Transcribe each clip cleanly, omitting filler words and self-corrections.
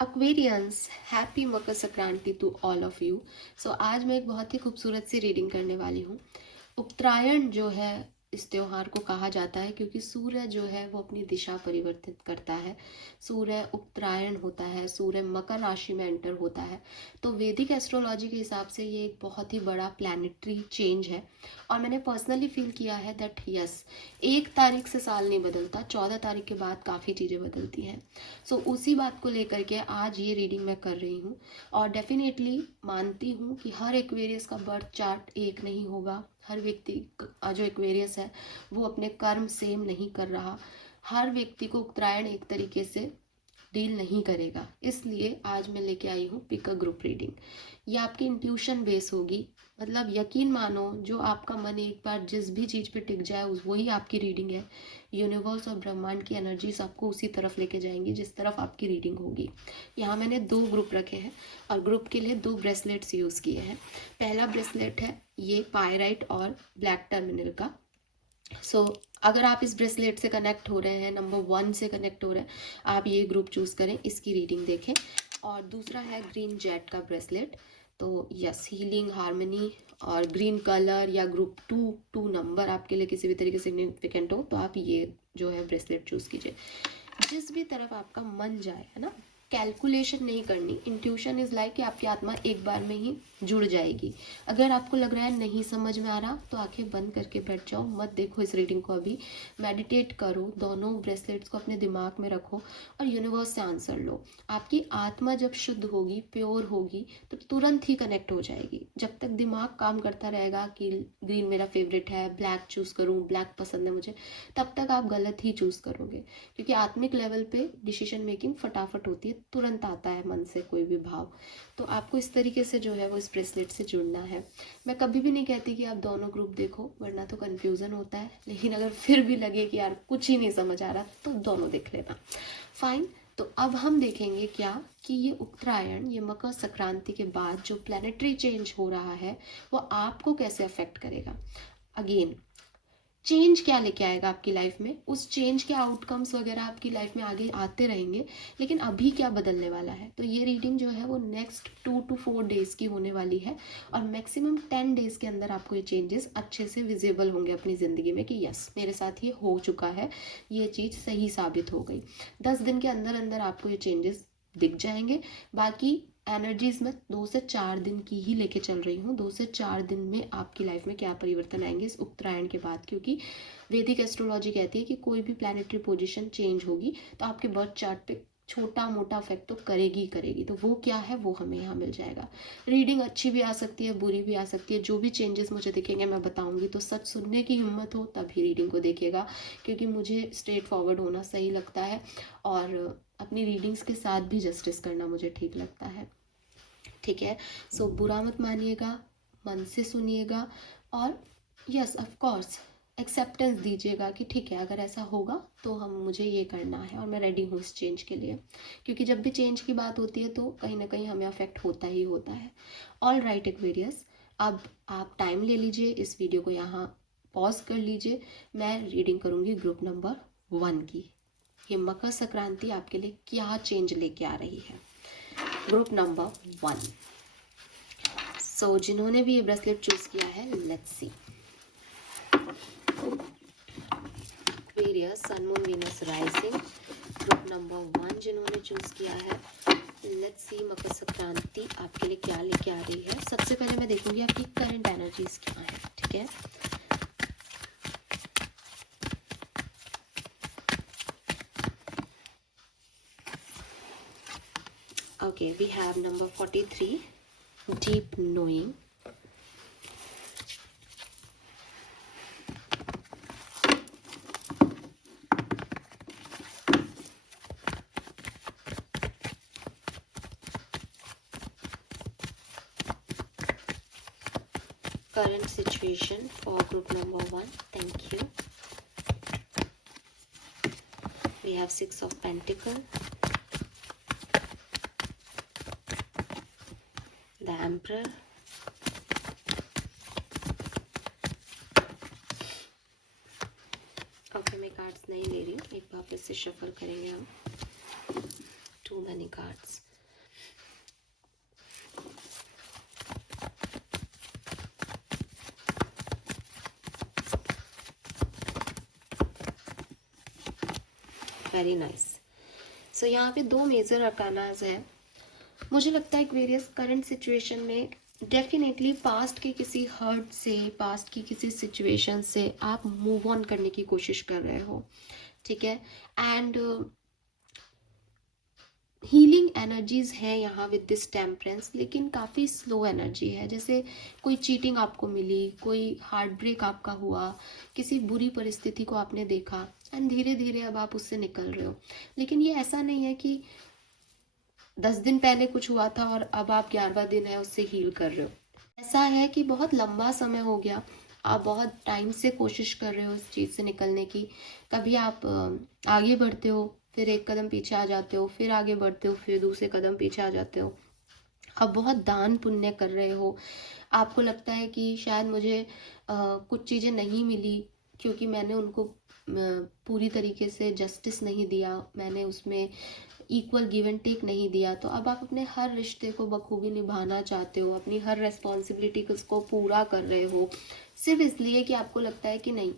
Aquarians, happy Makar Sankranti to all of you. So आज मैं एक बहुत ही खूबसूरत सी रीडिंग करने वाली हूँ। उत्तरायण जो है इस त्योहार को कहा जाता है क्योंकि सूर्य जो है वो अपनी दिशा परिवर्तित करता है। सूर्य उत्तरायण होता है, सूर्य मकर राशि में एंटर होता है। तो वैदिक एस्ट्रोलॉजी के हिसाब से ये एक बहुत ही बड़ा प्लानिटरी चेंज है। और मैंने पर्सनली फील किया है दैट यस, 1 तारीख से साल नहीं बदलता, 14 तारीख के बाद काफ़ी चीज़ें बदलती हैं। सो उसी बात को लेकर के आज ये रीडिंग मैं कर रही हूँ। और डेफिनेटली मानती हूँ कि हर एक्वेरियस का बर्थ चार्ट एक नहीं होगा। हर व्यक्ति जो एक्वेरियस है वो अपने कर्म सेम नहीं कर रहा। हर व्यक्ति को उत्तरायण एक तरीके से डील नहीं करेगा। इसलिए आज मैं लेके आई हूँ पिक अ ग्रुप रीडिंग। ये आपकी इंट्यूशन बेस होगी। मतलब यकीन मानो, जो आपका मन एक बार जिस भी चीज़ पे टिक जाए वही आपकी रीडिंग है। यूनिवर्स और ब्रह्मांड की एनर्जीज आपको उसी तरफ लेके जाएंगी जिस तरफ आपकी रीडिंग होगी। यहाँ मैंने 2 ग्रुप रखे हैं और ग्रुप के लिए 2 ब्रेसलेट्स यूज़ किए हैं। पहला ब्रेसलेट है ये पायराइट और ब्लैक टर्मिनल का। अगर आप इस ब्रेसलेट से कनेक्ट हो रहे हैं, नंबर 1 से कनेक्ट हो रहे हैं, आप ये ग्रुप चूज़ करें, इसकी रीडिंग देखें। और दूसरा है ग्रीन जेट का ब्रेसलेट। तो यस, हीलिंग, हार्मनी और ग्रीन कलर या ग्रुप 2 नंबर आपके लिए किसी भी तरीके से सिग्निफिकेंट हो तो आप ये जो है ब्रेसलेट चूज़ कीजिए। जिस भी तरफ आपका मन जाए, है ना, कैलकुलेशन नहीं करनी। इंट्यूशन इज लाइक कि आपकी आत्मा एक बार में ही जुड़ जाएगी। अगर आपको लग रहा है नहीं समझ में आ रहा तो आंखें बंद करके बैठ जाओ, मत देखो इस रीडिंग को अभी। मेडिटेट करो, दोनों ब्रेसलेट्स को अपने दिमाग में रखो और यूनिवर्स से आंसर लो। आपकी आत्मा जब शुद्ध होगी, प्योर होगी, तो तुरंत ही कनेक्ट हो जाएगी। जब तक दिमाग काम करता रहेगा कि ग्रीन मेरा फेवरेट है, ब्लैक चूज़ करूँ, ब्लैक पसंद है मुझे, तब तक आप गलत ही चूज़ करोगे। क्योंकि आत्मिक लेवल पे डिसीजन मेकिंग फटाफट होती है, तुरंत आता है मन से कोई भी भाव। तो आपको इस तरीके से जो है वो इस ब्रेसलेट से जुड़ना है। मैं कभी भी नहीं कहती कि आप दोनों ग्रुप देखो, वरना तो कन्फ्यूज़न होता है। लेकिन अगर फिर भी लगे कि यार कुछ ही नहीं समझ आ रहा तो दोनों देख लेना, फाइन। तो अब हम देखेंगे क्या कि ये उत्तरायण, ये मकर संक्रांति के बाद जो प्लानिटरी चेंज हो रहा है वो आपको कैसे अफेक्ट करेगा। अगेन, चेंज क्या लेके आएगा आपकी लाइफ में, उस चेंज के आउटकम्स वगैरह आपकी लाइफ में आगे आते रहेंगे, लेकिन अभी क्या बदलने वाला है। तो ये रीडिंग जो है वो नेक्स्ट 2 to 4 डेज की होने वाली है और मैक्सिमम 10 डेज के अंदर आपको ये चेंजेस अच्छे से विजिबल होंगे अपनी ज़िंदगी में कि यस, मेरे साथ ये हो चुका है, ये चीज़ सही साबित हो गई। 10 दिन के अंदर अंदर आपको ये चेंजेस दिख जाएंगे। बाकी एनर्जीज में 2 से 4 दिन की ही लेके चल रही हूँ। 2 से 4 दिन में आपकी लाइफ में क्या परिवर्तन आएंगे इस उत्तरायण के बाद, क्योंकि वैदिक एस्ट्रोलॉजी कहती है कि कोई भी प्लानिटरी पोजीशन चेंज होगी तो आपके बर्थ चार्ट पे छोटा मोटा इफेक्ट तो करेगी ही करेगी। तो वो क्या है वो हमें यहाँ मिल जाएगा। रीडिंग अच्छी भी आ सकती है, बुरी भी आ सकती है। जो भी चेंजेस मुझे दिखेंगे मैं बताऊंगी। तो सच सुनने की हिम्मत हो तभी रीडिंग को देखिएगा, क्योंकि मुझे स्ट्रेट फॉरवर्ड होना सही लगता है और अपनी रीडिंग्स के साथ भी जस्टिस करना मुझे ठीक लगता है। ठीक है, सो बुरा मत मानिएगा, मन से सुनिएगा और यस ऑफ कोर्स एक्सेप्टेंस दीजिएगा कि ठीक है, अगर ऐसा होगा तो हम मुझे ये करना है और मैं रेडी हूँ इस चेंज के लिए। क्योंकि जब भी चेंज की बात होती है तो कहीं ना कहीं हमें अफेक्ट होता ही होता है। ऑल राइट एक्वेरियस, अब आप टाइम ले लीजिए, इस वीडियो को यहाँ पॉज कर लीजिए। मैं रीडिंग करूँगी ग्रुप नंबर 1 की। ये मकर संक्रांति आपके लिए क्या चेंज लेके आ रही है। Group number 1। सो जिन्होंने भी ये ब्रेसलेट चूज किया है, let's see. Aquarius, sun, moon, Venus, rising. Group number 1 जिन्होंने चूज किया है, लेट्स सी मकर संक्रांति आपके लिए क्या लेके आ रही है। सबसे पहले मैं देखूंगी आपकी करंट एनर्जीज क्या है। ठीक है, okay, we have number 43, deep knowing. Current situation for group number 1, thank you. We have 6 of Pentacles, the Emperor, okay, मैं कार्ड्स नहीं ले रही हूँ, एक बार फिर से शफल करेंगे हम। Too many cards, very nice. So यहाँ पे 2 मेजर अरकानाज है। मुझे लगता है एक्वेरियस करंट सिचुएशन में डेफिनेटली पास्ट के किसी हर्ट से, पास्ट की किसी सिचुएशन से आप मूव ऑन करने की कोशिश कर रहे हो, ठीक है। एंड हीलिंग एनर्जीज है यहाँ विद दिस टेम्परेंस, लेकिन काफ़ी स्लो एनर्जी है। जैसे कोई चीटिंग आपको मिली, कोई हार्ट ब्रेक आपका हुआ, किसी बुरी परिस्थिति को आपने देखा एंड धीरे धीरे अब आप उससे निकल रहे हो। लेकिन ये ऐसा नहीं है कि 10 दिन पहले कुछ हुआ था और अब आप 11वां दिन है उससे हील कर रहे हो। ऐसा है कि बहुत लंबा समय हो गया, आप बहुत टाइम से कोशिश कर रहे हो इस चीज़ से निकलने की। कभी आप आगे बढ़ते हो, फिर एक कदम पीछे आ जाते हो, फिर आगे बढ़ते हो, फिर दूसरे कदम पीछे आ जाते हो। आप बहुत दान पुण्य कर रहे हो। आपको लगता है कि शायद मुझे कुछ चीज़ें नहीं मिली क्योंकि मैंने उनको पूरी तरीके से जस्टिस नहीं दिया, मैंने उसमें इक्वल गिव एंड टेक नहीं दिया। तो अब आप अपने हर रिश्ते को बखूबी निभाना चाहते हो, अपनी हर रेस्पॉन्सिबिलिटी को पूरा कर रहे हो, सिर्फ इसलिए कि आपको लगता है कि नहीं,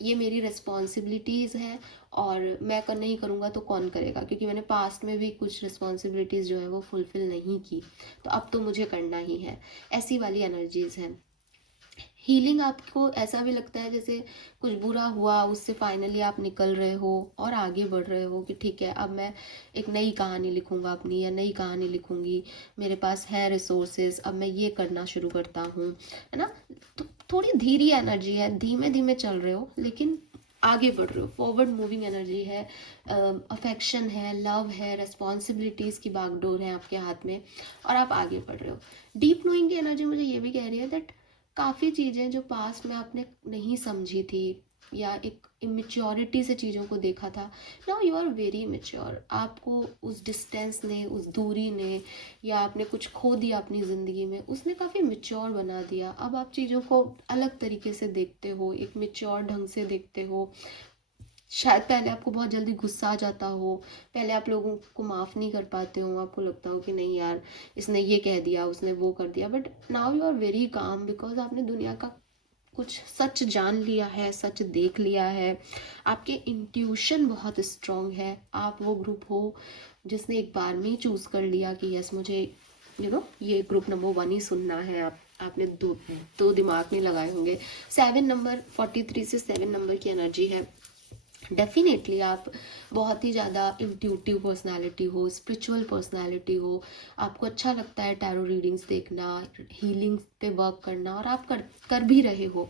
ये मेरी रिस्पॉन्सिबिलिटीज़ हैं और मैं नहीं करूँगा तो कौन करेगा, क्योंकि मैंने पास्ट में भी कुछ रिस्पॉन्सिबिलिटीज़ जो है वो फुलफ़िल नहीं की, तो अब तो मुझे करना ही है। ऐसी वाली एनर्जीज़ हैं। हीलिंग आपको ऐसा भी लगता है जैसे कुछ बुरा हुआ, उससे फाइनली आप निकल रहे हो और आगे बढ़ रहे हो कि ठीक है, अब मैं एक नई कहानी लिखूंगा अपनी, या नई कहानी लिखूंगी, मेरे पास है रिसोर्सेज, अब मैं ये करना शुरू करता हूँ, है ना। तो थोड़ी धीरी एनर्जी है, धीमे धीमे चल रहे हो लेकिन आगे बढ़ रहे हो, फॉरवर्ड मूविंग एनर्जी है, अफेक्शन है, लव है, रिस्पॉन्सिबिलिटीज़ की बागडोर है आपके हाथ में और आप आगे बढ़ रहे हो। डीप नोइंग की एनर्जी मुझे ये भी कह रही है दैट काफ़ी चीज़ें जो पास्ट में आपने नहीं समझी थी या एक इमेच्योरिटी से चीज़ों को देखा था, now you are very mature. आपको उस डिस्टेंस ने, उस दूरी ने, या आपने कुछ खो दिया अपनी ज़िंदगी में, उसने काफ़ी मेच्योर बना दिया। अब आप चीज़ों को अलग तरीके से देखते हो, एक मेच्योर ढंग से देखते हो। शायद पहले आपको बहुत जल्दी गुस्सा आ जाता हो, पहले आप लोगों को माफ़ नहीं कर पाते हो, आपको लगता हो कि नहीं यार इसने ये कह दिया, उसने वो कर दिया, but now you are very calm because आपने दुनिया का कुछ सच जान लिया है, सच देख लिया है। आपके इंट्यूशन बहुत स्ट्रांग है। आप वो ग्रुप हो जिसने एक बार में ही चूज़ कर लिया कि यस मुझे ये ग्रुप नंबर 1 ही सुनना है। आपने दो दिमाग नहीं लगाए होंगे। 7 नंबर 43 से 7 नंबर की एनर्जी है। डेफिनेटली आप बहुत ही ज़्यादा इंट्यूटिव पर्सनालिटी हो, स्पिरिचुअल पर्सनालिटी हो, आपको अच्छा लगता है टैरो रीडिंग्स देखना, हीलिंग पे वर्क करना, और आप कर भी रहे हो,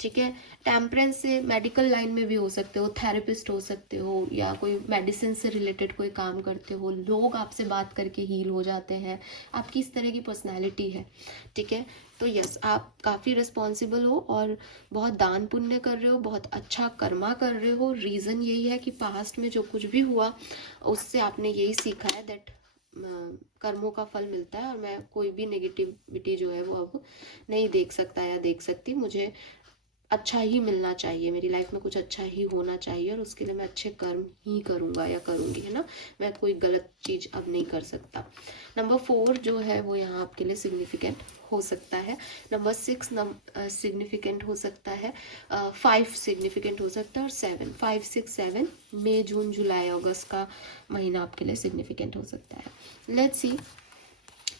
ठीक है। टेम्परेंस से मेडिकल लाइन में भी हो सकते हो, थेरेपिस्ट हो सकते हो, या कोई मेडिसिन से रिलेटेड कोई काम करते हो, लोग आपसे बात करके हील हो जाते हैं, आपकी इस तरह की पर्सनैलिटी है, ठीक है। तो यस, आप काफ़ी रिस्पॉन्सिबल हो और बहुत दान पुण्य कर रहे हो, बहुत अच्छा कर्मा कर रहे हो। रीज़न यही है कि पास्ट में जो कुछ भी हुआ उससे आपने यही सीखा है दैट कर्मों का फल मिलता है और मैं कोई भी नेगेटिविटी जो है वो अब नहीं देख सकता या देख सकती। मुझे अच्छा ही मिलना चाहिए, मेरी लाइफ में कुछ अच्छा ही होना चाहिए और उसके लिए मैं अच्छे कर्म ही करूँगा या करूँगी, है ना। मैं कोई गलत चीज़ अब नहीं कर सकता। नंबर 4 जो है वो यहाँ आपके लिए सिग्निफिकेंट हो सकता है। नंबर 6 सिग्निफिकेंट हो सकता है, 5 सिग्निफिकेंट हो सकता है, और 7, 5, 6, 7 मई, जून, जुलाई, अगस्त का महीना आपके लिए सिग्निफिकेंट हो सकता है। लेट्स सी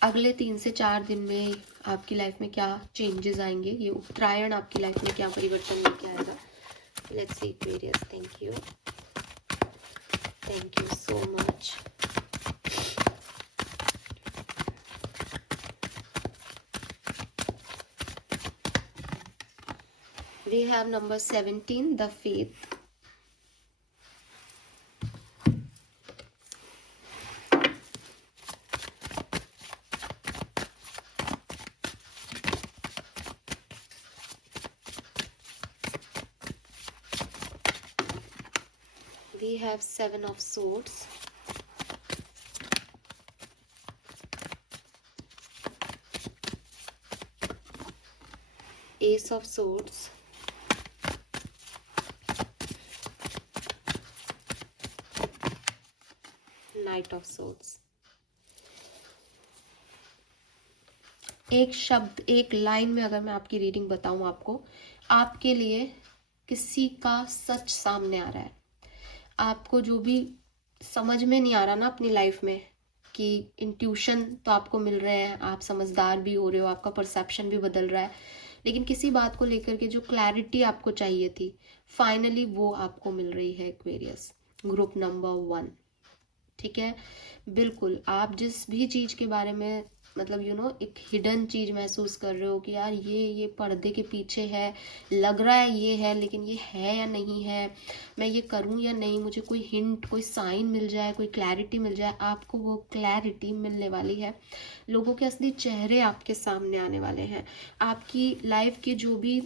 अगले 3 से 4 दिन में आपकी लाइफ में क्या चेंजेस आएंगे, ये उत्तरायण आपकी लाइफ में क्या परिवर्तन लेके आएगा। Let's see Aquarius. Thank you so much. We have number 17, the faith. We have 7 of swords. Ace of swords. Knight of swords. एक शब्द, एक लाइन में अगर मैं आपकी रीडिंग बताऊं आपको, आपके लिए किसी का सच सामने आ रहा है। आपको जो भी समझ में नहीं आ रहा ना अपनी लाइफ में कि इंट्यूशन तो आपको मिल रहे हैं, आप समझदार भी हो रहे हो, आपका परसेप्शन भी बदल रहा है, लेकिन किसी बात को लेकर के जो क्लैरिटी आपको चाहिए थी फाइनली वो आपको मिल रही है एक्वेरियस, ग्रुप नंबर 1। ठीक है, बिल्कुल आप जिस भी चीज़ के बारे में मतलब एक हिडन चीज़ महसूस कर रहे हो कि यार ये पर्दे के पीछे है, लग रहा है ये है लेकिन ये है या नहीं है, मैं ये करूं या नहीं, मुझे कोई हिंट, कोई साइन मिल जाए, कोई क्लैरिटी मिल जाए, आपको वो क्लैरिटी मिलने वाली है। लोगों के असली चेहरे आपके सामने आने वाले हैं। आपकी लाइफ की जो भी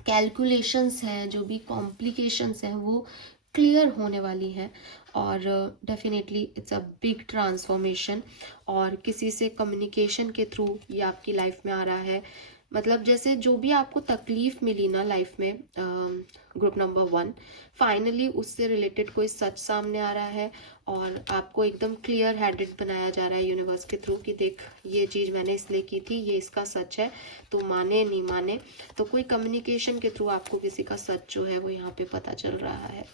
कैलकुलेशंस हैं, जो भी कॉम्प्लिकेशंस हैं, वो क्लियर होने वाली हैं। और definitely it's a big transformation. और किसी से कम्युनिकेशन के थ्रू ये आपकी लाइफ में आ रहा है। मतलब जैसे जो भी आपको तकलीफ मिली ना लाइफ में, ग्रुप नंबर 1, फाइनली उससे रिलेटेड कोई सच सामने आ रहा है और आपको एकदम क्लियर हेडेड बनाया जा रहा है यूनिवर्स के थ्रू कि देख ये चीज़ मैंने इसलिए की थी, ये इसका सच है, तो माने नहीं माने। तो कोई कम्युनिकेशन के थ्रू आपको किसी का सच जो है वो यहाँ पे पता चल रहा है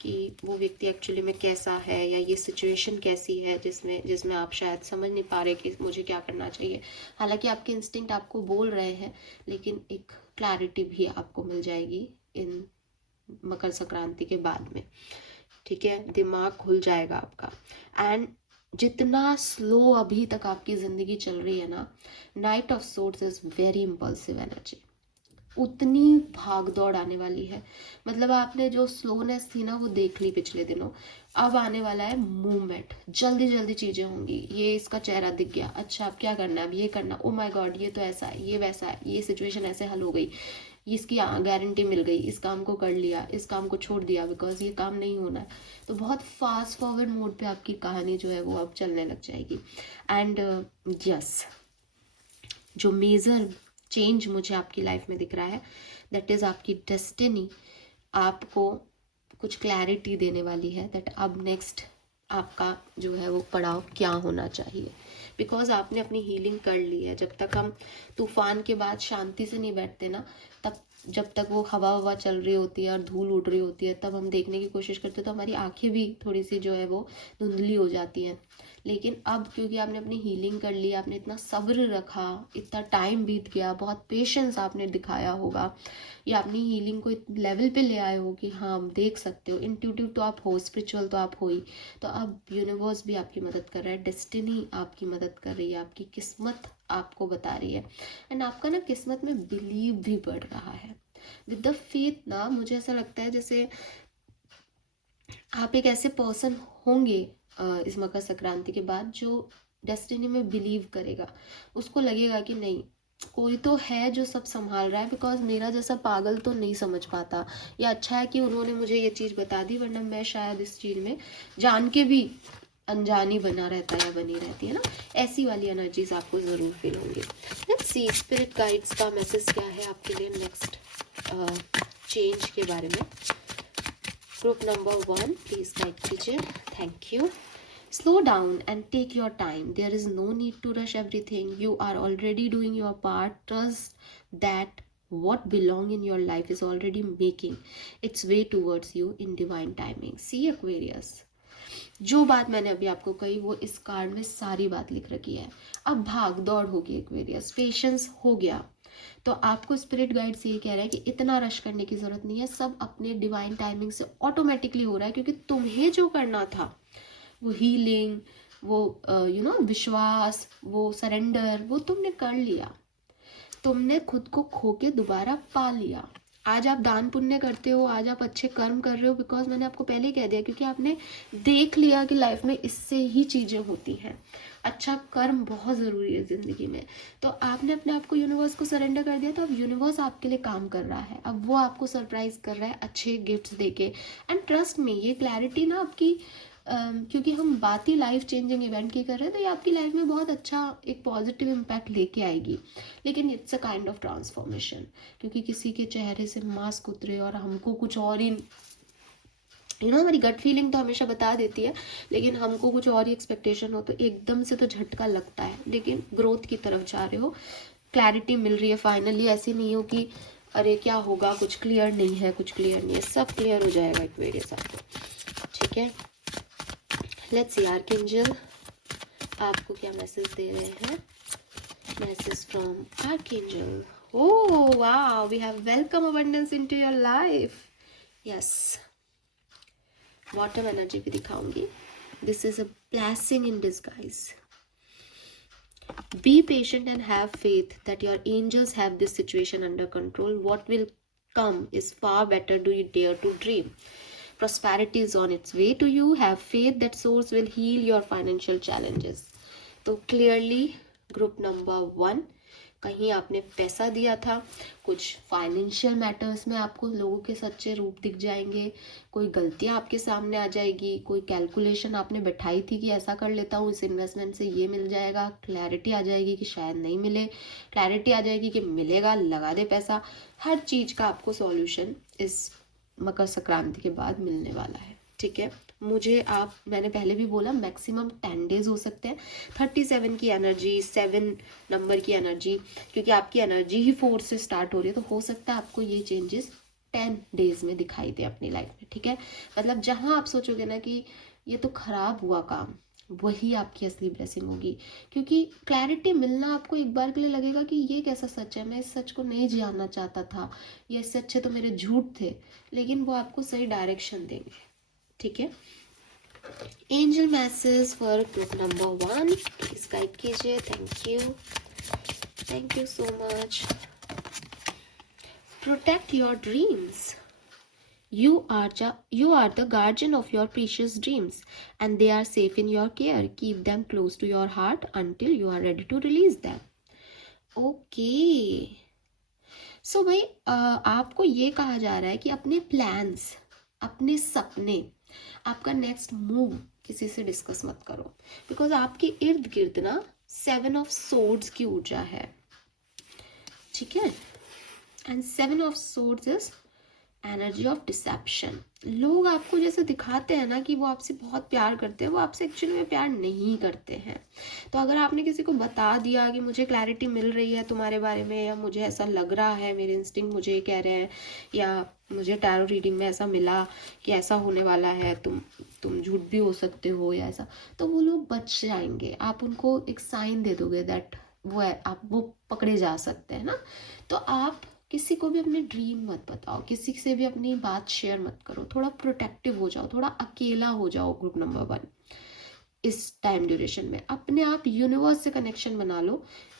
कि वो व्यक्ति एक्चुअली में कैसा है, या ये सिचुएशन कैसी है जिसमें आप शायद समझ नहीं पा रहे कि मुझे क्या करना चाहिए। हालांकि आपके इंस्टिंक्ट आपको बोल रहे हैं, लेकिन एक क्लैरिटी भी आपको मिल जाएगी इन मकर संक्रांति के बाद में। ठीक है, दिमाग खुल जाएगा आपका। एंड जितना स्लो अभी तक आपकी ज़िंदगी चल रही है ना, night of swords is very impulsive energy, उतनी भाग दौड़ आने वाली है। मतलब आपने जो स्लोनेस थी ना वो देख ली पिछले दिनों, अब आने वाला है मूवमेंट, जल्दी जल्दी चीज़ें होंगी। ये इसका चेहरा दिख गया, अच्छा अब क्या करना है, अब ये करना, ओ माय गॉड ये तो ऐसा है, ये वैसा है, ये सिचुएशन ऐसे हल हो गई, इसकी गारंटी मिल गई, इस काम को कर लिया, इस काम को छोड़ दिया बिकॉज ये काम नहीं होना है। तो बहुत फास्ट फॉरवर्ड मोड पे आपकी कहानी जो है वो अब चलने लग जाएगी। एंड यस, जो मेजर चेंज मुझे आपकी लाइफ में दिख रहा है दैट इज़ आपकी डेस्टिनी आपको कुछ क्लैरिटी देने वाली है दैट अब नेक्स्ट आपका जो है वो पड़ाव क्या होना चाहिए। बिकॉज आपने अपनी हीलिंग कर ली है। जब तक हम तूफान के बाद शांति से नहीं बैठते ना, तब जब तक वो हवा चल रही होती है और धूल उड़ रही होती है, तब हम देखने की कोशिश करते हैं तो हमारी आंखें भी थोड़ी सी जो है वो धुंधली हो जाती हैं। लेकिन अब क्योंकि आपने अपनी हीलिंग कर ली, आपने इतना सब्र रखा, इतना टाइम बीत गया, बहुत पेशेंस आपने दिखाया होगा, या अपनी हीलिंग को इस लेवल पे ले आए हो कि हाँ देख सकते हो, इंट्यूटिव तो आप हो, स्पिरिचुअल तो आप हो ही। तो अब यूनिवर्स भी आपकी मदद कर रहा है, डेस्टिनी आपकी मदद कर रही है, आपकी किस्मत आपको बता रही है। एंड आपका ना किस्मत में बिलीव भी बढ़ रहा है विद द फेथ। ना मुझे ऐसा लगता है जैसे आप एक ऐसे पर्सन होंगे इस मकर संक्रांति के बाद जो डेस्टिनी में बिलीव करेगा। उसको लगेगा कि नहीं, कोई तो है जो सब संभाल रहा है, बिकॉज मेरा जैसा पागल तो नहीं समझ पाता। या अच्छा है कि उन्होंने मुझे ये चीज़ बता दी, वरना मैं शायद इस चीज़ में जान के भी अनजानी बना रहता है या बनी रहती है ना। ऐसी वाली एनर्जीज आपको ज़रूर फील होंगी। लेट्स सी स्पिरिट गाइड्स का मैसेज क्या है आपके लिए नेक्स्ट चेंज के बारे में। ग्रुप नंबर 1 प्लीज गाइड कीजिए। Thank you. Slow down and take your time. There is no need to rush everything. You are already doing your part. Trust that what belong in your life is already making its way towards you in divine timing. See Aquarius. जो बात मैंने अभी आपको कही वो इस card में सारी बात लिख रखी है। अब भाग दौड़ होगी एक्वेरियस, पेशेंस हो गया। तो आपको स्पिरिट गाइड से ये कह रहा है कि इतना रश करने की जरूरत नहीं है, सब अपने डिवाइन टाइमिंग से ऑटोमेटिकली हो रहा है, क्योंकि तुम्हें जो करना था वो हीलिंग, वो विश्वास, वो सरेंडर, वो तुमने कर लिया। तुमने खुद को खो के दोबारा पा लिया। आज आप दान पुण्य करते हो, आज आप अच्छे कर्म कर रहे हो, बिकॉज मैंने आपको पहले कह दिया, क्योंकि आपने देख लिया कि लाइफ में इससे ही चीज़ें होती हैं। अच्छा कर्म बहुत ज़रूरी है ज़िंदगी में। तो आपने अपने आप को यूनिवर्स को सरेंडर कर दिया, तो अब यूनिवर्स आपके लिए काम कर रहा है। अब वो आपको सरप्राइज कर रहा है अच्छे गिफ्ट्स देके। एंड ट्रस्ट में ये क्लैरिटी ना आपकी क्योंकि हम बात ही लाइफ चेंजिंग इवेंट की कर रहे हैं, तो ये आपकी लाइफ में बहुत अच्छा एक पॉजिटिव इम्पैक्ट लेके आएगी। लेकिन it's a kind of transformation, क्योंकि किसी के चेहरे से मास्क उतरे और हमको कुछ और ही हमारी गट फीलिंग तो हमेशा बता देती है, लेकिन हमको कुछ और ही एक्सपेक्टेशन हो तो एकदम से तो झटका लगता है। लेकिन ग्रोथ की तरफ जा रहे हो, क्लैरिटी मिल रही है फाइनली। ऐसी नहीं हो कि अरे क्या होगा, कुछ क्लियर नहीं है, कुछ क्लियर नहीं है, सब क्लियर हो जाएगा एक्वेरियस आपको। ठीक है, लेट्स सी आर्कएंजल आपको क्या मैसेज दे रहे हैं. Message from archangel. Oh wow, we have welcome abundance into your life. Yes. Bottom energy भी दिखाऊंगी. This is a blessing in disguise. Be patient and have faith that your angels have this situation under control. What will come is far better. Do you dare to dream? Prosperity is on its way to you. Have faith that source will heal your financial challenges. तो clearly group number 1, कहीं आपने पैसा दिया था, कुछ financial matters में आपको लोगों के सच्चे रूप दिख जाएंगे, कोई गलतियां आपके सामने आ जाएगी, कोई कैलकुलेशन आपने बैठाई थी कि ऐसा कर लेता हूँ, इस इन्वेस्टमेंट से ये मिल जाएगा, क्लैरिटी आ जाएगी कि शायद नहीं मिले, क्लैरिटी आ जाएगी कि मिलेगा, लगा दे पैसा. हर चीज़ का आपको सॉल्यूशन इस मकर संक्रांति के बाद मिलने वाला है. ठीक है, मैंने पहले भी बोला मैक्सिमम 10 डेज हो सकते हैं. 37 की एनर्जी, 7 नंबर की एनर्जी, क्योंकि आपकी एनर्जी ही 4 से स्टार्ट हो रही है, तो हो सकता है आपको ये चेंजेस 10 डेज में दिखाई दे अपनी लाइफ में. ठीक है, मतलब जहां आप सोचोगे ना कि ये तो खराब हुआ काम, वही आपकी असली ब्लेसिंग होगी. क्योंकि क्लैरिटी मिलना आपको एक बार के लिए लगेगा कि ये कैसा सच है, मैं इस सच को नहीं जानना चाहता था, ये इससे अच्छे तो मेरे झूठ थे, लेकिन वो आपको सही डायरेक्शन देंगे. ठीक है, angel message for group number 1 please guide कीजिए. Thank you so much. Protect your dreams. You are the guardian of your precious dreams and they are safe in your care. Keep them close to your heart until you are ready to release them. Okay. So भाई आपको ये कहा जा रहा है कि अपने plans, अपने सपने, आपका नेक्स्ट मूव किसी से डिस्कस मत करो, बिकॉज आपके इर्द गिर्द ना 7 ऑफ सोर्ड्स की ऊर्जा है. ठीक है, and 7 of swords is energy of deception. लोग आपको जैसे दिखाते हैं ना कि वो आपसे बहुत प्यार करते हैं, वो आपसे एक्चुअली में प्यार नहीं करते हैं. तो अगर आपने किसी को बता दिया कि मुझे क्लैरिटी मिल रही है तुम्हारे बारे में, या मुझे ऐसा लग रहा है, मेरे इंस्टिंक्ट मुझे ये कह रहे हैं, या मुझे टैरो रीडिंग में ऐसा मिला कि ऐसा होने वाला है, तुम झूठ भी हो सकते हो या ऐसा, तो वो लोग बच जाएंगे. आप उनको एक साइन दे दोगे दैट वो पकड़े जा सकते हैं ना. तो आप किसी को भी अपने ड्रीम मत बताओ, किसी से भी अपनी बात शेयर मत करो. थोड़ा प्रोटेक्टिव हो जाओ, थोड़ा अकेला हो जाओ. ग्रुप नंबर 1 इस टाइम ड्यूरेशन में अपने आप यूनिवर्स से कनेक्शन बना लो,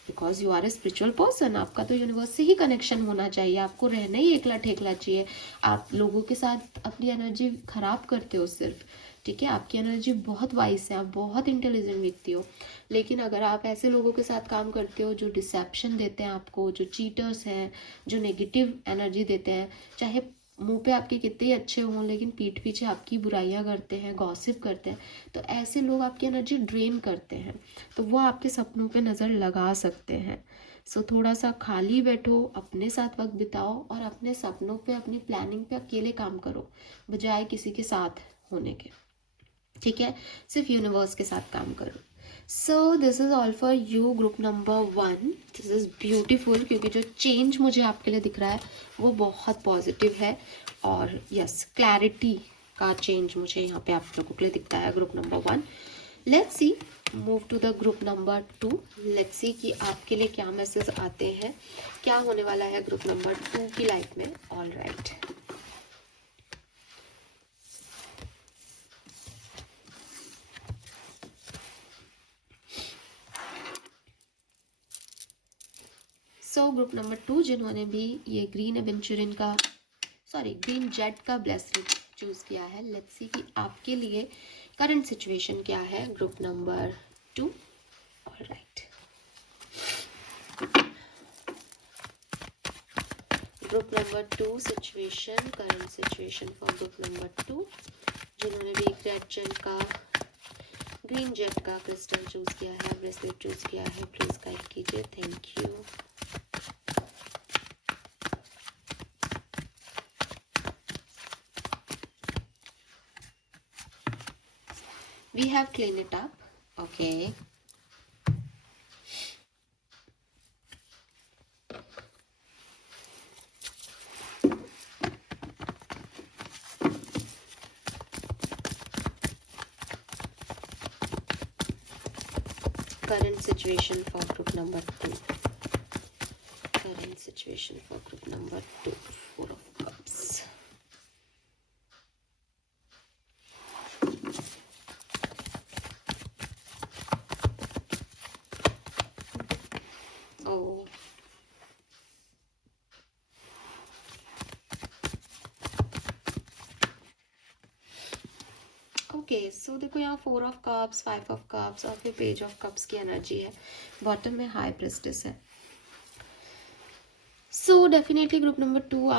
because you are a spiritual person. आपका तो यूनिवर्स से ही कनेक्शन होना चाहिए. आपको रहना ही एकला ठेकला चाहिए. आप लोगों के साथ अपनी एनर्जी खराब करते हो सिर्फ. ठीक है, आपकी एनर्जी बहुत वाइस है, आप बहुत इंटेलिजेंट व्यक्ति हो, लेकिन अगर आप ऐसे लोगों के साथ काम करते हो जो डिसेप्शन देते हैं आपको, जो चीटर्स हैं, जो नेगेटिव एनर्जी देते हैं, चाहे मुंह पे आपके कितने ही अच्छे हों लेकिन पीठ पीछे आपकी बुराइयां करते हैं, गॉसिप करते हैं, तो ऐसे लोग आपकी एनर्जी ड्रेन करते हैं. तो वो आपके सपनों पे नज़र लगा सकते हैं. सो थोड़ा सा खाली बैठो, अपने साथ वक्त बिताओ और अपने सपनों पे, अपनी प्लानिंग पे अकेले काम करो बजाय किसी के साथ होने के. ठीक है, सिर्फ यूनिवर्स के साथ काम करो. So this is all for you group number 1. This is beautiful, क्योंकि जो चेंज मुझे आपके लिए दिख रहा है वो बहुत पॉजिटिव है. और यस, क्लैरिटी का चेंज मुझे यहाँ पे आप लोगों के लिए दिखता है group number 1. Let's see move to the group number 2. Let's see कि आपके लिए क्या मैसेज आते हैं, क्या होने वाला है ग्रुप नंबर 2 की लाइफ में. All right, so group number 2 जिन्होंने भी ये ग्रीन जेट का ब्लेसिंग चूज किया है, लेट्स सी कि आपके लिए करंट सिचुएशन क्या है group number 2. Alright, group number 2 situation, current situation for group number 2 जिन्होंने भी ग्रीन जेट का क्रिस्टल चूज किया है, ब्रेसलेट चूज किया है, प्लीज गाइड कीजिए. Thank you. We have cleaned it up. Okay. current situation for group number 2. Current situation for group number 2. Four of Cups. Oh. Okay so देखो यहाँ 4 of cups, 5 of cups और फिर page of cups की energy है. Bottom में high prestige है. So definitely group number 2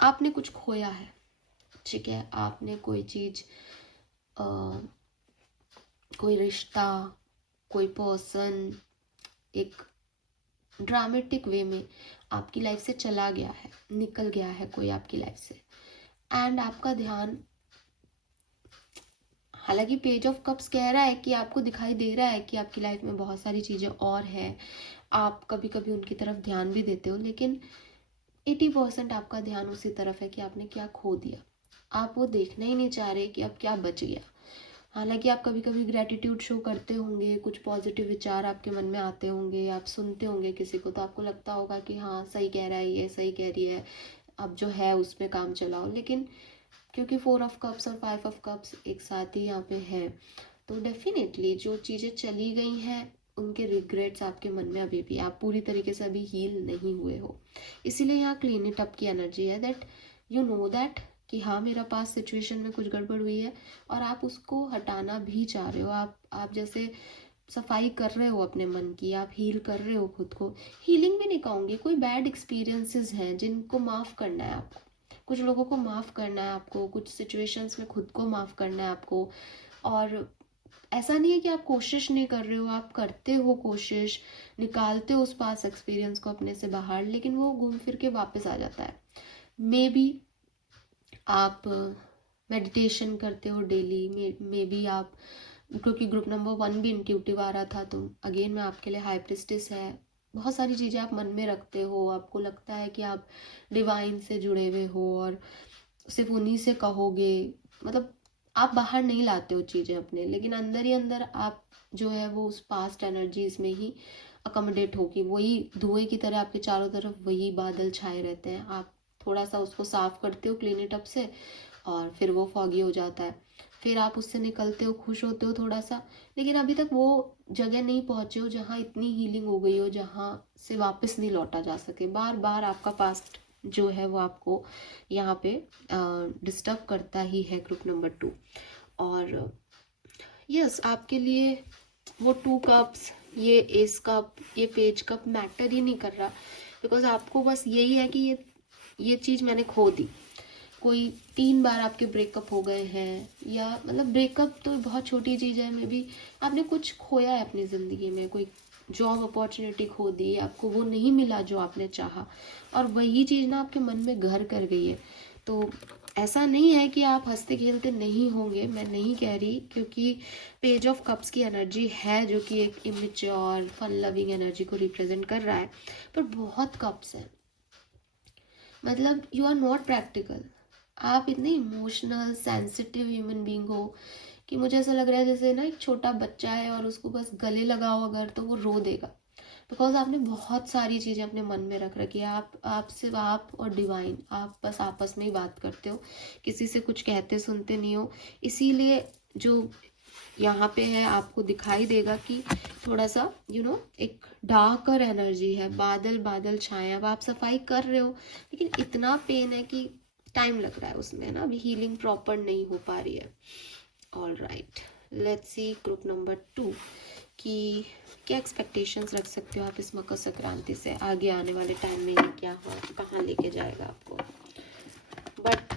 आपने कुछ खोया है. ठीक है, आपने कोई चीज, कोई रिश्ता, कोई पर्सन एक ड्रामेटिक वे में आपकी लाइफ से चला गया है, निकल गया है कोई आपकी लाइफ से. एंड आपका ध्यान, हालांकि पेज ऑफ कप्स कह रहा है कि आपको दिखाई दे रहा है कि आपकी लाइफ में बहुत सारी चीज़ें और हैं, आप कभी कभी उनकी तरफ ध्यान भी देते हो, लेकिन 80% आपका ध्यान उसी तरफ है कि आपने क्या खो दिया. आप वो देखना ही नहीं चाह रहे कि अब क्या बच गया. हालांकि आप कभी कभी ग्रेटिट्यूड शो करते होंगे, कुछ पॉजिटिव विचार आपके मन में आते होंगे, आप सुनते होंगे किसी को तो आपको लगता होगा कि हाँ सही कह रहा है, ये सही कह रही है, अब जो है उसमें काम चलाओ. लेकिन क्योंकि 4 ऑफ कप्स और 5 ऑफ कप्स एक साथ ही यहाँ पे है, तो डेफिनेटली जो चीज़ें चली गई हैं उनके रिग्रेट्स आपके मन में अभी भी, आप पूरी तरीके से अभी हील नहीं हुए हो. इसीलिए यहाँ क्लीन इट अप की एनर्जी है. दैट यू नो दैट कि हाँ मेरा पास सिचुएशन में कुछ गड़बड़ हुई है और आप उसको हटाना भी चाह रहे हो. आप जैसे सफाई कर रहे हो अपने मन की, आप हील कर रहे हो खुद को. हीलिंग भी नहीं कहूँगी, कोई बैड एक्सपीरियंसेस हैं जिनको माफ़ करना है आपको. कुछ लोगों को माफ़ करना है आपको, कुछ सिचुएशंस में खुद को माफ़ करना है आपको. और ऐसा नहीं है कि आप कोशिश नहीं कर रहे हो, आप करते हो कोशिश, निकालते हो उस पास एक्सपीरियंस को अपने से बाहर, लेकिन वो घूम फिर के वापस आ जाता है. मे बी आप मेडिटेशन करते हो डेली, मे बी आप, क्योंकि ग्रुप नंबर 1 भी इंट्यूटिव आ रहा था, तो अगेन में आपके लिए हाई प्रिस्टिस है. बहुत सारी चीज़ें आप मन में रखते हो, आपको लगता है कि आप डिवाइन से जुड़े हुए हो और सिर्फ उन्हीं से कहोगे. मतलब आप बाहर नहीं लाते हो चीज़ें अपने, लेकिन अंदर ही अंदर आप जो है वो उस पास्ट एनर्जीज में ही अकोमोडेट होगी. वही धुएं की तरह आपके चारों तरफ वही बादल छाए रहते हैं. आप थोड़ा सा उसको साफ करते हो क्लीन इट अप से और फिर वो फॉगी हो जाता है. फिर आप उससे निकलते हो, खुश होते हो थोड़ा सा, लेकिन अभी तक वो जगह नहीं पहुंचे हो जहाँ इतनी हीलिंग हो गई हो, जहाँ से वापस नहीं लौटा जा सके. बार बार आपका पास्ट जो है वो आपको यहाँ पे डिस्टर्ब करता ही है ग्रुप नंबर 2. और यस, आपके लिए वो 2 कप्स, ये एस कप, ये पेज कप मैटर ही नहीं कर रहा, बिकॉज आपको बस यही है कि ये चीज़ मैंने खो दी. कोई 3 बार आपके ब्रेकअप हो गए हैं, या मतलब ब्रेकअप तो बहुत छोटी चीज़ है, मे बी आपने कुछ खोया है अपनी ज़िंदगी में, कोई जॉब अपॉर्चुनिटी खो दी, आपको वो नहीं मिला जो आपने चाहा, और वही चीज़ ना आपके मन में घर कर गई है. तो ऐसा नहीं है कि आप हंसते खेलते नहीं होंगे, मैं नहीं कह रही, क्योंकि पेज ऑफ कप्स की एनर्जी है जो कि एक इमेच्योर फन लविंग एनर्जी को रिप्रेजेंट कर रहा है, पर बहुत कप्स हैं. मतलब यू आर नॉट प्रैक्टिकल, आप इतने इमोशनल सेंसिटिव ह्यूमन बीइंग हो कि मुझे ऐसा लग रहा है जैसे ना एक छोटा बच्चा है और उसको बस गले लगाओ अगर तो वो रो देगा, बिकॉज आपने बहुत सारी चीज़ें अपने मन में रख रखी है. आप सिर्फ आप और डिवाइन, आप बस आपस में ही बात करते हो, किसी से कुछ कहते सुनते नहीं हो. इसीलिए जो यहाँ पे है आपको दिखाई देगा कि थोड़ा सा एक डार्कर एनर्जी है, बादल बादल छाए. अब आप सफाई कर रहे हो, लेकिन इतना पेन है कि टाइम लग रहा है उसमें ना, अभी हीलिंग प्रॉपर नहीं हो पा रही है. All right, let's see group number 2 कि क्या एक्सपेक्टेशंस रख सकते हो आप इस मकर संक्रांति से, आगे आने वाले टाइम में ये क्या हो, कहाँ लेके जाएगा आपको. बट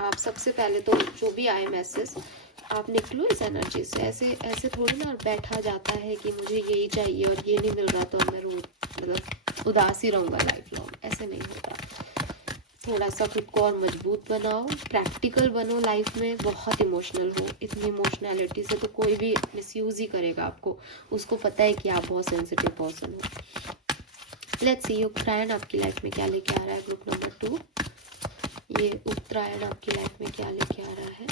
आप सबसे पहले तो जो भी आए मैसेज, आप निकलो इस एनर्जी से. ऐसे थोड़ी ना बैठा जाता है कि मुझे यही चाहिए और ये नहीं मिल रहा तो मैं मतलब उदास ही रहूँगा लाइफ लॉन्ग. ऐसे नहीं होता. थोड़ा सा खुद को और मजबूत बनाओ, प्रैक्टिकल बनो लाइफ में, बहुत इमोशनल हो. इतनी इमोशनैलिटी से तो कोई भी मिसयूज ही करेगा आपको, उसको पता है कि आप बहुत सेंसिटिव पर्सन हो. लेट्स सी उत्तरायण आपकी लाइफ में क्या लेके आ रहा है ग्रुप नंबर 2. ये उत्तरायण आपकी लाइफ में क्या लेके आ रहा है.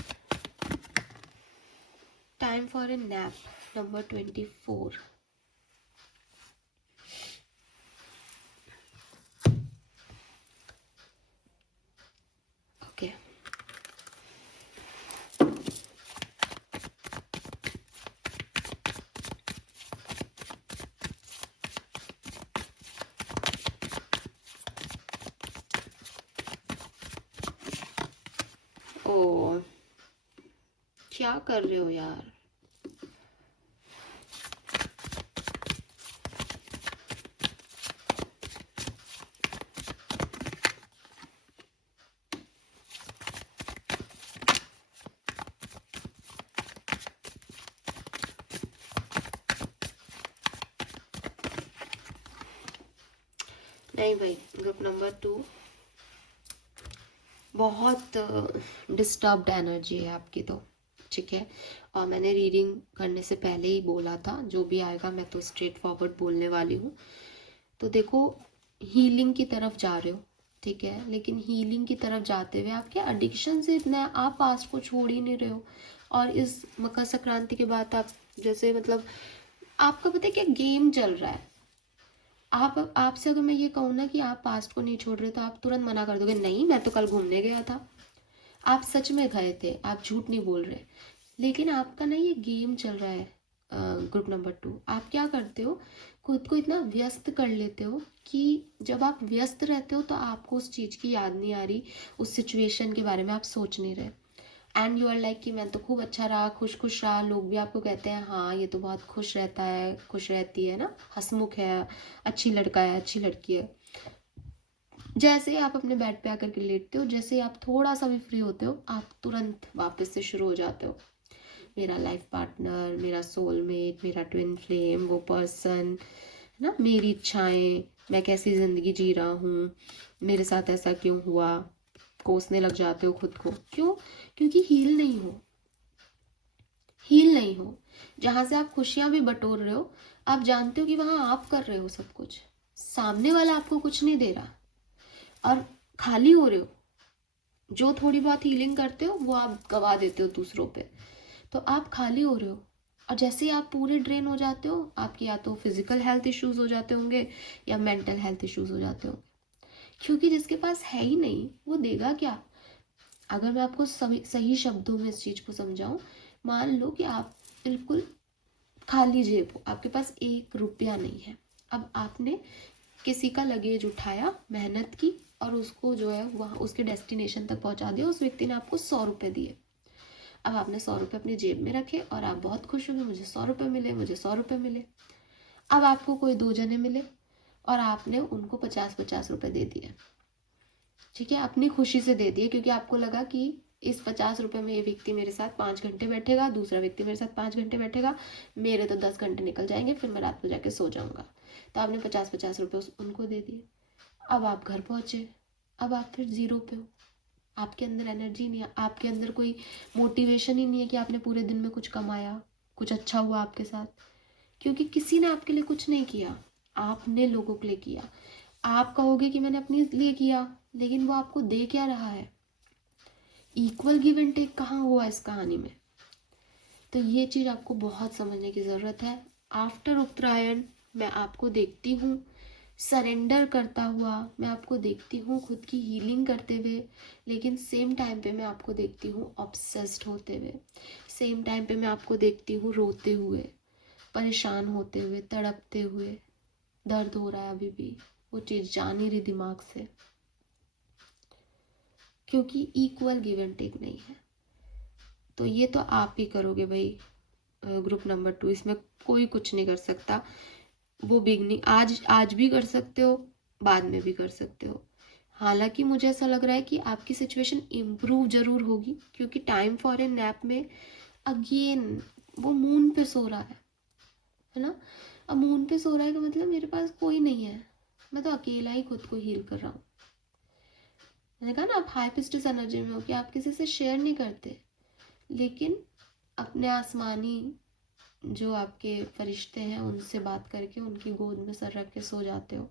Time for a nap number 24. Okay. ओ, क्या कर रहे हो यार? नहीं भाई, ग्रुप नंबर 2 बहुत डिस्टर्ब्ड एनर्जी है आपकी तो, ठीक है. और मैंने रीडिंग करने से पहले ही बोला था, जो भी आएगा मैं तो स्ट्रेट फॉरवर्ड बोलने वाली हूँ. तो देखो, हीलिंग की तरफ जा रहे हो, ठीक है, लेकिन हीलिंग की तरफ जाते हुए आपके एडिक्शन से इतना आप पास्ट को छोड़ ही नहीं रहे हो. और इस मकर संक्रांति के बाद आप जैसे मतलब आपका पता है क्या गेम चल रहा है. आपसे अगर मैं ये कहूँ ना कि आप पास्ट को नहीं छोड़ रहे, तो आप तुरंत मना कर दोगे, नहीं मैं तो कल घूमने गया था. आप सच में गए थे, आप झूठ नहीं बोल रहे. लेकिन आपका ना ये गेम चल रहा है. ग्रुप नंबर 2 आप क्या करते हो, खुद को इतना व्यस्त कर लेते हो कि जब आप व्यस्त रहते हो तो आपको उस चीज़ की याद नहीं आ रही, उस सिचुएशन के बारे में आप सोच नहीं रहे. एंड यू आर लाइक कि मैं तो खूब अच्छा रहा, खुश खुश रहा, लोग भी आपको कहते हैं हाँ ये तो बहुत खुश रहता है, खुश रहती है ना, हंसमुख है, अच्छी लड़का है, अच्छी लड़की है. जैसे ही आप अपने बेड पे आकर के लेटते हो, जैसे ही आप थोड़ा सा भी फ्री होते हो, आप तुरंत वापस से शुरू हो जाते हो. मेरा लाइफ पार्टनर, मेरा सोलमेट, मेरा ट्विन फ्लेम, वो पर्सन है ना, मेरी इच्छाएं, मैं कैसी ज़िंदगी जी रहा हूँ, मेरे साथ ऐसा क्यों हुआ. कोसने लग जाते हो खुद को. क्यों? क्योंकि हील नहीं हो. हील नहीं हो. जहाँ से आप खुशियाँ भी बटोर रहे हो, आप जानते हो कि वहाँ आप कर रहे हो सब कुछ, सामने वाला आपको कुछ नहीं दे रहा, और खाली हो रहे हो. जो थोड़ी बहुत हीलिंग करते हो वो आप गवा देते हो दूसरों पे. तो आप खाली हो रहे हो. और जैसे ही आप पूरे ड्रेन हो जाते हो, आपकी या तो फिजिकल हेल्थ इश्यूज हो जाते होंगे या मेंटल हेल्थ इश्यूज हो जाते होंगे. क्योंकि जिसके पास है ही नहीं वो देगा क्या. अगर मैं आपको सही शब्दों में इस चीज़ को समझाऊं, मान लो कि आप बिल्कुल खाली जेब हो, आपके पास 1 रुपया नहीं है. अब आपने किसी का लगेज उठाया, मेहनत की, और उसको जो है वहाँ उसके डेस्टिनेशन तक पहुँचा दिया. उस व्यक्ति ने आपको 100 रुपये दिए. अब आपने 100 रुपये अपनी जेब में रखे और आप बहुत खुश हो गए, मुझे 100 रुपये मिले, मुझे 100 रुपये मिले. अब आपको कोई 2 जने मिले और आपने उनको 50-50 रुपये दे दिए, ठीक है, अपनी खुशी से दे दिए, क्योंकि आपको लगा कि इस 50 रुपये में ये व्यक्ति मेरे साथ 5 घंटे बैठेगा, दूसरा व्यक्ति मेरे साथ 5 घंटे बैठेगा, मेरे तो 10 घंटे निकल जाएंगे, फिर मैं रात को जाके सो जाऊंगा. तो आपने 50-50 रुपये उनको दे दिए. अब आप घर पहुंचे, अब आप फिर जीरो पे हो. आपके अंदर एनर्जी नहीं है, आपके अंदर कोई मोटिवेशन ही नहीं है कि आपने पूरे दिन में कुछ कमाया, कुछ अच्छा हुआ आपके साथ. क्योंकि किसी ने आपके लिए कुछ नहीं किया, आपने लोगों के लिए किया. आप कहोगे कि मैंने अपने लिए किया, लेकिन वो आपको दे क्या रहा है. इक्वल गिव एंड टेक कहाँ हुआ इस कहानी में. तो ये चीज़ आपको बहुत समझने की ज़रूरत है. आफ्टर उत्तरायण मैं आपको देखती हूँ सरेंडर करता हुआ, मैं आपको देखती हूँ खुद की हीलिंग करते हुए, लेकिन सेम टाइम पे मैं आपको देखती हूँ ऑब्सेस्ड होते हुए. सेम टाइम पे मैं आपको देखती हूँ रोते हुए, परेशान होते हुए, तड़पते हुए. दर्द हो रहा है अभी भी, वो चीज़ जा नहीं रही दिमाग से, क्योंकि इक्वल गिव एंड टेक नहीं है. तो ये तो आप ही करोगे भाई. ग्रुप नंबर 2, इसमें कोई कुछ नहीं कर सकता. वो बिगनिंग आज भी कर सकते हो, बाद में भी कर सकते हो. हालांकि मुझे ऐसा लग रहा है कि आपकी सिचुएशन इम्प्रूव जरूर होगी, क्योंकि टाइम फॉर ए नैप में अगेन वो मून पे सो रहा है ना. अब मून पे सो रहा है का मतलब मेरे पास कोई नहीं है, मैं तो अकेला ही खुद को हील कर रहा हूँ. मैंने कहा ना, आप हाई पिस्टस एनर्जी में हो कि आप किसी से शेयर नहीं करते, लेकिन अपने आसमानी जो आपके फरिश्ते हैं उनसे बात करके उनकी गोद में सर रख के सो जाते हो.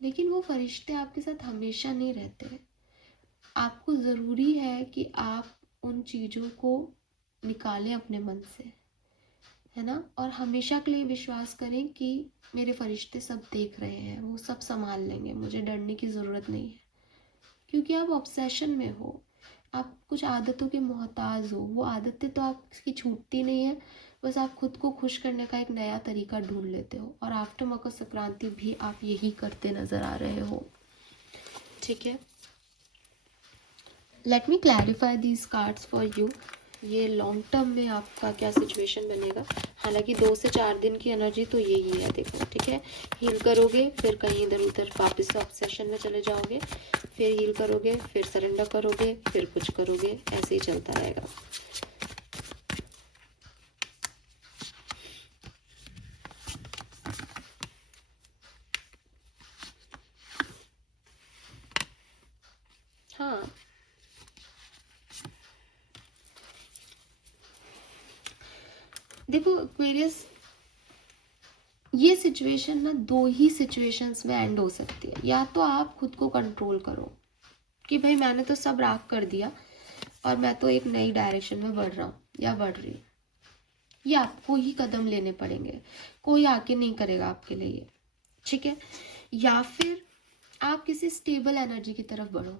लेकिन वो फरिश्ते आपके साथ हमेशा नहीं रहते. आपको ज़रूरी है कि आप उन चीज़ों को निकालें अपने मन से. है ना। और हमेशा के लिए विश्वास करें कि मेरे फरिश्ते सब देख रहे हैं, वो सब संभाल लेंगे, मुझे डरने की ज़रूरत नहीं है। क्योंकि आप ऑब्सेशन में हो, आप कुछ आदतों के मोहताज हो, वो आदतें तो आपकी छूटती नहीं है, बस आप खुद को खुश करने का एक नया तरीका ढूंढ लेते हो। और आफ्टर मकर संक्रांति भी आप यही करते नज़र आ रहे हो, ठीक है। Let me clarify these cards for you. ये लॉन्ग टर्म में आपका क्या सिचुएशन बनेगा। हालांकि 2 से 4 दिन की एनर्जी तो यही है, देखो, ठीक है। हील करोगे, फिर कहीं इधर उधर वापस से ऑब्सेशन में चले जाओगे, फिर हील करोगे, फिर सरेंडर करोगे, फिर कुछ करोगे, ऐसे ही चलता रहेगा। हाँ, देखो एक्वेरियस, ये सिचुएशन ना 2 ही सिचुएशंस में एंड हो सकती है। या तो आप खुद को कंट्रोल करो कि भाई मैंने तो सब राख कर दिया और मैं तो एक नई डायरेक्शन में बढ़ रहा हूँ या बढ़ रही हूँ, ये आपको ही कदम लेने पड़ेंगे, कोई आके नहीं करेगा आपके लिए, ठीक है। या फिर आप किसी स्टेबल एनर्जी की तरफ बढ़ो।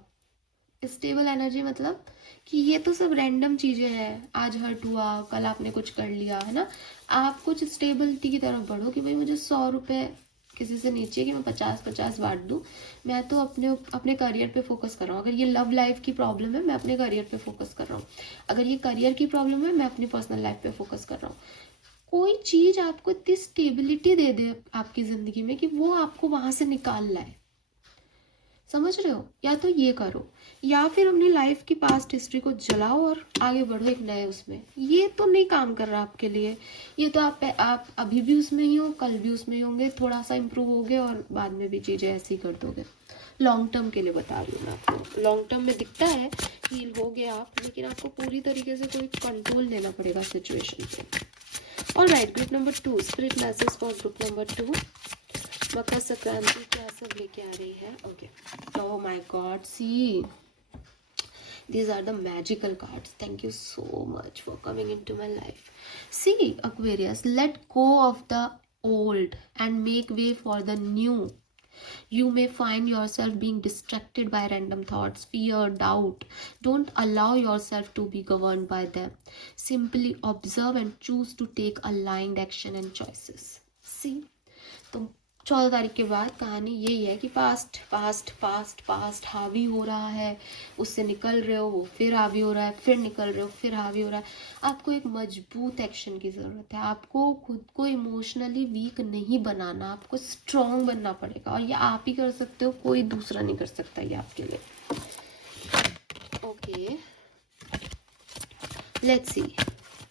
स्टेबल एनर्जी मतलब कि ये तो सब रैंडम चीज़ें हैं, आज हर्ट हुआ, कल आपने कुछ कर लिया, है ना। आप कुछ स्टेबिलिटी की तरफ बढ़ो कि भाई मुझे 100 रुपये किसी से नीचे कि मैं 50-50 बांट दूँ। मैं तो अपने करियर पे फोकस कर रहा हूँ। अगर ये लव लाइफ की प्रॉब्लम है, मैं अपने करियर पे फोकस कर रहा हूँ। अगर ये करियर की प्रॉब्लम है, मैं अपनी पर्सनल लाइफ पे फोकस कर रहा हूँ। कोई चीज़ आपको इतनी स्टेबिलिटी दे दे आपकी ज़िंदगी में कि वो आपको वहाँ से निकाल लाए, समझ रहे हो। या तो ये करो, या फिर अपनी लाइफ की पास्ट हिस्ट्री को जलाओ और आगे बढ़ो एक नए उसमें। ये तो नहीं काम कर रहा आपके लिए। ये तो आप अभी भी उसमें ही हो, कल भी उसमें ही होंगे, थोड़ा सा इम्प्रूव होगे और बाद में भी चीज़ें ऐसी कर दोगे। लॉन्ग टर्म के लिए बता रही हूँ मैं आपको। लॉन्ग टर्म में दिखता है हील हो गया आप, लेकिन आपको पूरी तरीके से कोई कंट्रोल लेना पड़ेगा सिचुएशन पे। Alright, group number 2, spirit message for group number 2। Makar Sankranti क्या सब लेके आ रही है। Okay, oh my god, see these are the magical cards. Thank you so much for coming into my life. See, Aquarius, let go of the old and make way for the new. You may find yourself being distracted by random thoughts, fear, doubt. Don't allow yourself to be governed by them. Simply observe and choose to take aligned action and choices. See, तो 14 तारीख के बाद कहानी यही है कि past past past past हावी हो रहा है, उससे निकल रहे हो, वो फिर हावी हो रहा है, फिर निकल रहे हो, फिर हावी हो रहा है। आपको एक मजबूत एक्शन की ज़रूरत है। आपको खुद को इमोशनली वीक नहीं बनाना, आपको स्ट्रॉन्ग बनना पड़ेगा। और ये आप ही कर सकते हो, कोई दूसरा नहीं कर सकता ये आपके लिए। ओके, लेट्स सी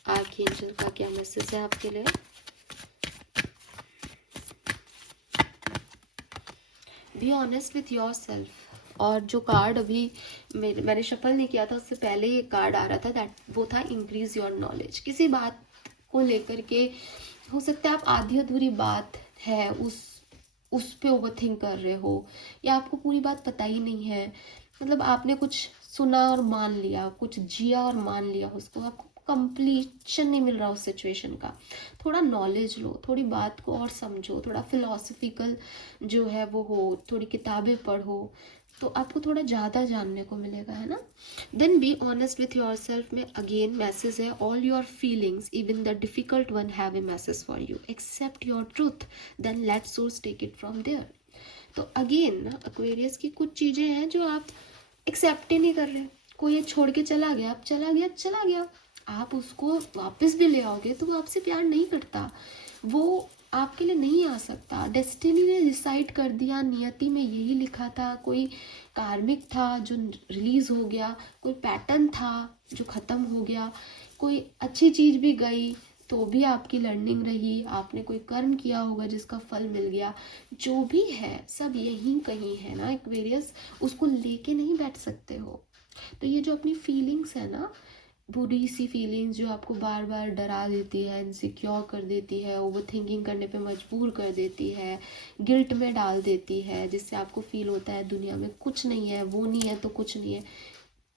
आर्कएंजल का क्या मैसेज है आपके लिए। B honest with your self. और जो कार्ड अभी मैंने शफल नहीं किया था, उससे पहले ये कार्ड आ रहा था, दैट वो था इंक्रीज योर नॉलेज। किसी बात को लेकर के हो सकता है आप आधी अधूरी बात है उस पे ओवरथिंक कर रहे हो, या आपको पूरी बात पता ही नहीं है। मतलब आपने कुछ सुना और मान लिया, कुछ जिया और मान लिया उसको, आपको कंप्लीशन नहीं मिल रहा उस सिचुएशन का। थोड़ा नॉलेज लो, थोड़ी बात को और समझो, थोड़ा फिलोसफिकल जो है वो हो, थोड़ी किताबें पढ़ो, तो आपको थोड़ा ज़्यादा जानने को मिलेगा, है ना। Then be honest with yourself में अगेन मैसेज है, all your feelings even the difficult one have a message for you, accept your truth, then let source take it from there. तो अगेन ना एक्वेरियस की कुछ चीज़ें हैं जो आप एक्सेप्ट ही नहीं कर रहे। कोई ये छोड़ के चला गया, अब चला गया चला गया, आप उसको वापस भी ले आओगे तो वो आपसे प्यार नहीं करता, वो आपके लिए नहीं आ सकता। डेस्टिनी ने डिसाइड कर दिया, नियति में यही लिखा था, कोई कार्मिक था जो रिलीज हो गया, कोई पैटर्न था जो ख़त्म हो गया, कोई अच्छी चीज़ भी गई तो भी आपकी लर्निंग रही, आपने कोई कर्म किया होगा जिसका फल मिल गया। जो भी है सब यहीं कहीं है ना एक्वेरियस, उसको लेके नहीं बैठ सकते हो। तो ये जो अपनी फीलिंग्स है ना, बुरी सी फीलिंग्स जो आपको बार बार डरा देती है, इनसिक्योर कर देती है, ओवर थिंकिंग करने पे मजबूर कर देती है, गिल्ट में डाल देती है, जिससे आपको फील होता है दुनिया में कुछ नहीं है, वो नहीं है तो कुछ नहीं है,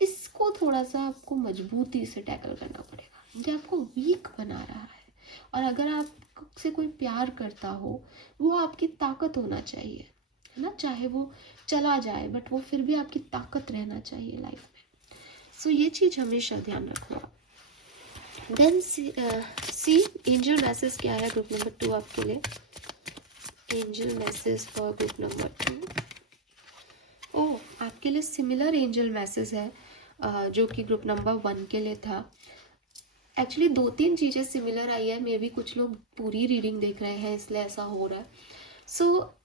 इसको थोड़ा सा आपको मजबूती से टैकल करना पड़ेगा। ये आपको वीक बना रहा है, और अगर आपसे कोई प्यार करता हो, वो आपकी ताकत होना चाहिए, है ना, चाहे वो चला जाए बट वो फिर भी आपकी ताकत रहना चाहिए लाइफ में। सो ये चीज़ हमेशा ध्यान रखो आप। देन सी एंजल मैसेज क्या है ग्रुप नंबर 2 आपके लिए। Angel message for group number 2। ओह, आपके लिए सिमिलर एंजल मैसेज है जो कि ग्रुप नंबर 1 के लिए था। एक्चुअली 2-3 चीज़ें सिमिलर आई है, मे बी कुछ लोग पूरी रीडिंग देख रहे हैं इसलिए ऐसा हो रहा है। सो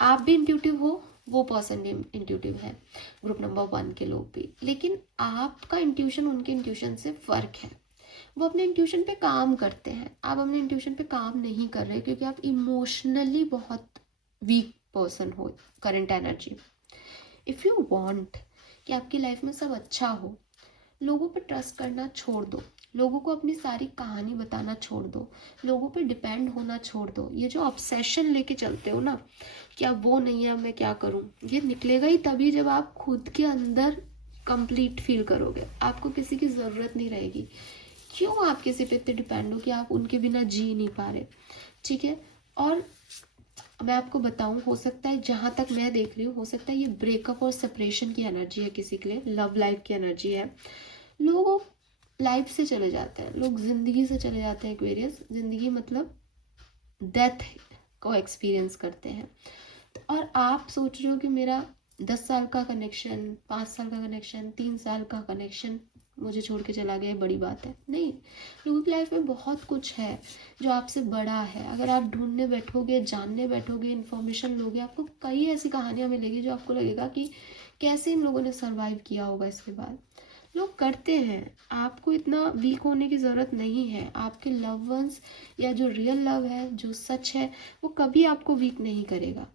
आप भी इंट्यूटिव हो, वो पर्सन भी इंट्यूटिव है, ग्रुप नंबर 1 के लोग भी, लेकिन आपका इंट्यूशन उनके इंट्यूशन से फ़र्क है। वो अपने इंट्यूशन पे काम करते हैं, आप अपने इंट्यूशन पे काम नहीं कर रहे क्योंकि आप इमोशनली बहुत वीक पर्सन हो current energy. If you want कि आपकी लाइफ में सब अच्छा हो, लोगों पे ट्रस्ट करना छोड़ दो, लोगों को अपनी सारी कहानी बताना छोड़ दो, लोगों पे डिपेंड होना छोड़ दो। ये जो ऑब्सेशन लेके चलते हो ना कि अब वो नहीं है, अब मैं क्या करूं, ये निकलेगा ही तभी जब आप खुद के अंदर कंप्लीट फील करोगे, आपको किसी की ज़रूरत नहीं रहेगी। क्यों आप किसी पे इतने डिपेंड हो कि आप उनके बिना जी नहीं पा रहे, ठीक है। और मैं आपको बताऊं, हो सकता है जहाँ तक मैं देख रही हूँ, हो सकता है ये ब्रेकअप और सेपरेशन की एनर्जी है किसी के लिए, लव लाइफ की एनर्जी है। लोग लाइफ से चले जाते हैं, लोग ज़िंदगी से चले जाते हैं एक्वेरियस, ज़िंदगी मतलब डेथ को एक्सपीरियंस करते हैं। और आप सोच रहे हो कि मेरा 10 साल का कनेक्शन, 5 साल का कनेक्शन, 3 साल का कनेक्शन मुझे छोड़ के चला गया, बड़ी बात है। नहीं, लोगों की लाइफ में बहुत कुछ है जो आपसे बड़ा है। अगर आप ढूंढने बैठोगे, जानने बैठोगे, इन्फॉर्मेशन लोगे, आपको कई ऐसी कहानियाँ मिलेगी जो आपको लगेगा कि कैसे इन लोगों ने सर्वाइव किया होगा इसके बाद। लोग करते हैं, आपको इतना वीक होने की ज़रूरत नहीं है। आपके लव वंस या जो रियल लव है, जो सच है, वो कभी आपको वीक नहीं करेगा,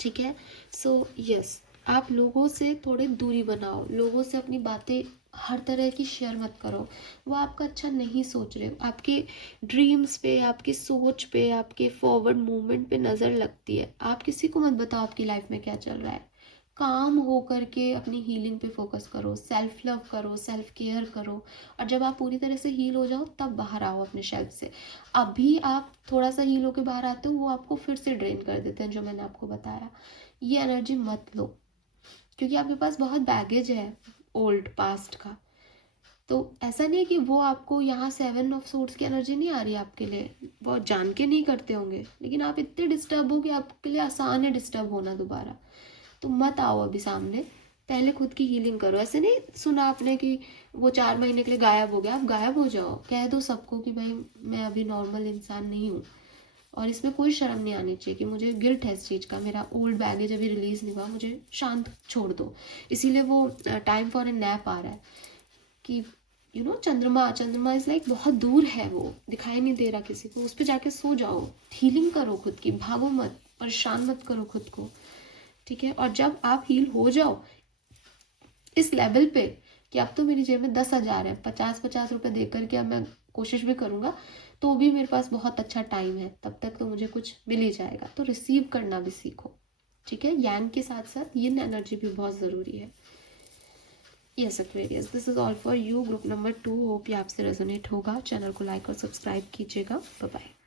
ठीक है। सो यस, आप लोगों से थोड़े दूरी बनाओ, लोगों से अपनी बातें हर तरह की शेयर मत करो। वो आपका अच्छा नहीं सोच रहे, आपके ड्रीम्स पे, आपकी सोच पे, आपके फॉरवर्ड मूवमेंट पे नज़र लगती है। आप किसी को मत बताओ आपकी लाइफ में क्या चल रहा है। काम हो करके अपनी हीलिंग पे फोकस करो, सेल्फ लव करो, सेल्फ केयर करो, और जब आप पूरी तरह से हील हो जाओ तब बाहर आओ अपने शेल्फ से। अभी आप थोड़ा सा हील होके बाहर आते हो, वो आपको फिर से ड्रेन कर देते हैं, जो मैंने आपको बताया। ये एनर्जी मत लो, क्योंकि आपके पास बहुत बैगेज है ओल्ड पास्ट का। तो ऐसा नहीं है कि वो आपको यहाँ 7 ऑफ सोर्ड्स की एनर्जी नहीं आ रही आपके लिए, बहुत जान के नहीं करते होंगे, लेकिन आप इतने डिस्टर्ब हो कि आपके लिए आसान है डिस्टर्ब होना दोबारा। तो मत आओ अभी सामने, पहले खुद की हीलिंग करो। ऐसे नहीं सुना आपने कि वो 4 महीने के लिए गायब हो गया, आप गायब हो जाओ, कह दो सबको कि भाई मैं अभी नॉर्मल इंसान नहीं हूँ। और इसमें कोई शर्म नहीं आनी चाहिए कि मुझे गिल्ट है इस चीज़ का, मेरा ओल्ड बैगेज अभी रिलीज नहीं हुआ, मुझे शांत छोड़ दो। इसीलिए वो टाइम फॉर ए नैप आ रहा है कि चंद्रमा इज लाइक बहुत दूर है, वो दिखाई नहीं दे रहा किसी को, उस पर जाके सो जाओ, हीलिंग करो खुद की, भागो मत, परेशान मत करो खुद को, ठीक है। और जब आप हील हो जाओ इस लेवल पे कि अब तो मेरी जेब में 10,000 है, 50-50 रुपए दे करके अब मैं कोशिश भी करूँगा तो भी मेरे पास बहुत अच्छा टाइम है, तब तक तो मुझे कुछ मिल ही जाएगा। तो रिसीव करना भी सीखो, ठीक है। यांग के साथ साथ यिन एनर्जी भी बहुत ज़रूरी है। Yes Aquarius, this is all for you group number 2। Hope ये आपसे रेजोनेट होगा। चैनल को लाइक और सब्सक्राइब कीजिएगा। Bye bye.